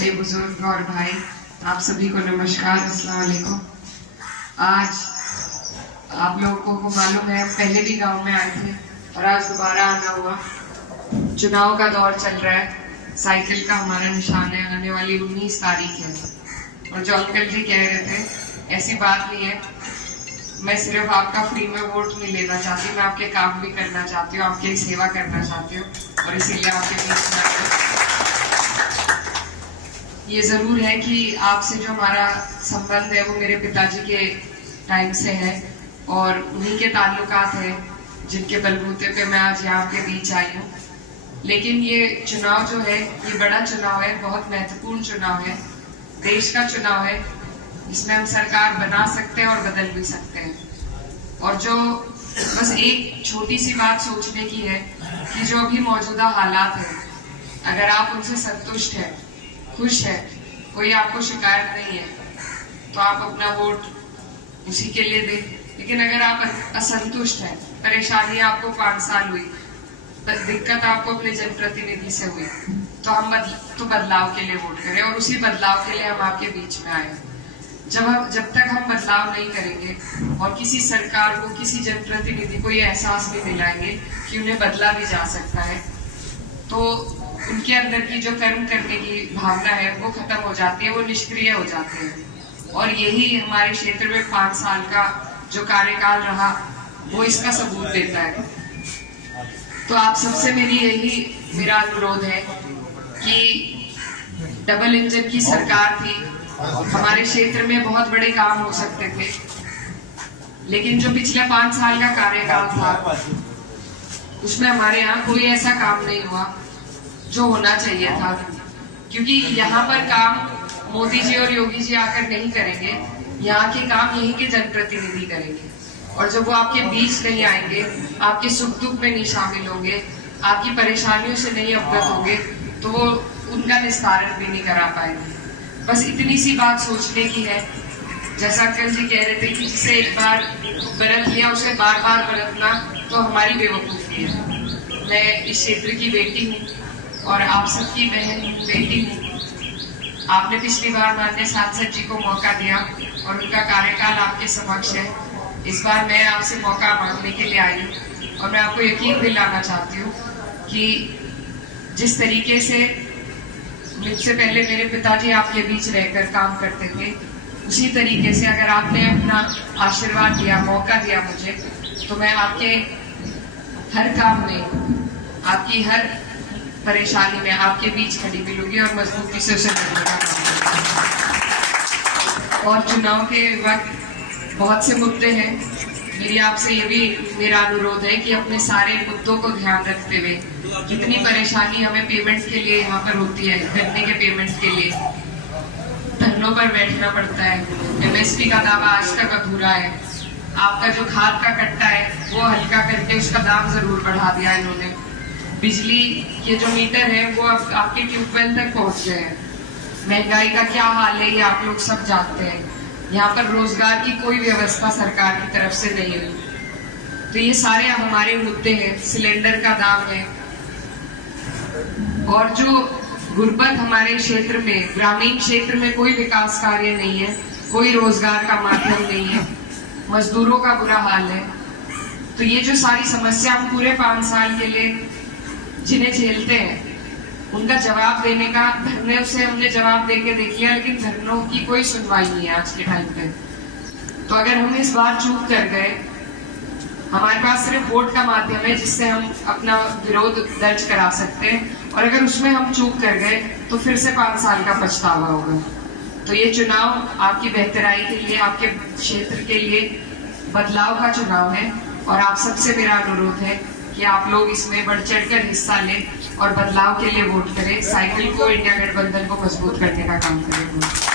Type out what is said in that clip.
बड़े बुजुर्ग और भाई, आप सभी को नमस्कार, अस्सलाम वालेकुम। आज आप लोगों को मालूम है, पहले भी गांव में आए थे और आज दोबारा आना हुआ। चुनाव का दौर चल रहा है, साइकिल का हमारा निशान है, आने वाली 19 तारीख है। और जो अंकल जी कह रहे थे, ऐसी बात नहीं है। मैं सिर्फ आपका फ्री में वोट नहीं लेना चाहती, मैं आपके काम भी करना चाहती हूँ, आपकी सेवा करना चाहती हूँ और इसीलिए आपके बीच में आई हूँ। ये जरूर है कि आपसे जो हमारा संबंध है वो मेरे पिताजी के टाइम से है और उन्हीं के ताल्लुकात है जिनके बलबूते पे मैं आज यहाँ के बीच आई हूँ। लेकिन ये चुनाव जो है, ये बड़ा चुनाव है, बहुत महत्वपूर्ण चुनाव है, देश का चुनाव है। इसमें हम सरकार बना सकते हैं और बदल भी सकते हैं। और जो बस एक छोटी सी बात सोचने की है कि जो अभी मौजूदा हालात है, अगर आप उनसे संतुष्ट है, खुश है, कोई आपको शिकायत नहीं है, तो आप अपना वोट उसी के लिए दें। लेकिन अगर आप असंतुष्ट हैं, परेशानी आपको 5 साल हुई, दिक्कत आपको अपने जनप्रतिनिधि से हुई, तो हम बदलाव के लिए वोट करें और उसी बदलाव के लिए हम आपके बीच में आए। जब तक हम बदलाव नहीं करेंगे और किसी सरकार को, किसी जनप्रतिनिधि को ये एहसास नहीं दिलाएंगे कि उन्हें बदला भी जा सकता है, तो उनके अंदर की जो कर्म करने की भावना है वो खत्म हो जाती है, वो निष्क्रिय हो जाते हैं। और यही हमारे क्षेत्र में 5 साल का जो कार्यकाल रहा वो इसका सबूत देता है। तो आप सबसे मेरा अनुरोध है कि डबल इंजन की सरकार थी, हमारे क्षेत्र में बहुत बड़े काम हो सकते थे, लेकिन जो पिछले 5 साल का कार्यकाल था उसमें हमारे यहाँ कोई ऐसा काम नहीं हुआ जो होना चाहिए था। क्योंकि यहाँ पर काम मोदी जी और योगी जी आकर नहीं करेंगे, यहाँ के काम यहीं के जनप्रतिनिधि करेंगे। और जब वो आपके बीच नहीं आएंगे, आपके सुख दुख में नहीं शामिल होंगे, आपकी परेशानियों से नहीं अवगत होंगे, तो वो उनका निस्तारण भी नहीं करा पाएंगे। बस इतनी सी बात सोचने की है। जैसा अंकल जी कह रहे थे कि जिसे एक बार बरत लिया उसे बार बार बरतना तो हमारी बेवकूफी है। मैं इस क्षेत्र की बेटी हूँ और आप सबकी बहन बेटी हूँ। आपने पिछली बार माननीय सांसद जी को मौका दिया और उनका कार्यकाल आपके समक्ष है। इस बार मैं आपसे मौका मांगने के लिए आई हूँ और मैं आपको यकीन दिलाना चाहती हूँ कि जिस तरीके से मुझसे पहले मेरे पिताजी आपके बीच रहकर काम करते थे, उसी तरीके से अगर आपने अपना आशीर्वाद दिया, मौका दिया मुझे, तो मैं आपके हर काम में, आपकी हर परेशानी में आपके बीच खड़ी मिलूंगी और मजबूती से उसे करने का काम करूंगी। और चुनाव के वक्त बहुत से मुद्दे हैं। मेरी आपसे ये भी मेरा अनुरोध है कि अपने सारे मुद्दों को ध्यान रखते हुए, कितनी परेशानी हमें पेमेंट के लिए यहाँ पर होती है, गन्ने के पेमेंट के लिए धरनों पर बैठना पड़ता है, MSP का दावा आज तक अधूरा है, आपका जो खाद का कट्टा है वो हल्का करके उसका दाम जरूर बढ़ा दिया इन्होंने, बिजली के जो मीटर है वो अब आपके ट्यूबवेल तक पहुंच गए हैं, महंगाई का क्या हाल है ये आप लोग सब जानते हैं। यहाँ पर रोजगार की कोई व्यवस्था सरकार की तरफ से नहीं हुई। तो ये सारे हमारे मुद्दे हैं। सिलेंडर का दाम है और जो गुर्बत हमारे क्षेत्र में, ग्रामीण क्षेत्र में कोई विकास कार्य नहीं है, कोई रोजगार का माध्यम नहीं है, मजदूरों का बुरा हाल है। तो ये जो सारी समस्या हम पूरे 5 साल के लिए जिन्हें झेलते हैं, उनका जवाब देने का, धरने से हमने जवाब देके देख लिया, लेकिन धरनों की कोई सुनवाई नहीं है आज के टाइम पे। तो अगर हम इस बार चूक कर गए, हमारे पास सिर्फ वोट का माध्यम है जिससे हम अपना विरोध दर्ज करा सकते हैं, और अगर उसमें हम चूक कर गए तो फिर से 5 साल का पछतावा होगा। तो ये चुनाव आपकी बेहतराई के लिए, आपके क्षेत्र के लिए बदलाव का चुनाव है और आप सबसे मेरा अनुरोध है कि आप लोग इसमें बढ़ चढ़कर हिस्सा लें और बदलाव के लिए वोट करें, साइकिल को, इंडिया गठबंधन को मजबूत करने का काम करें।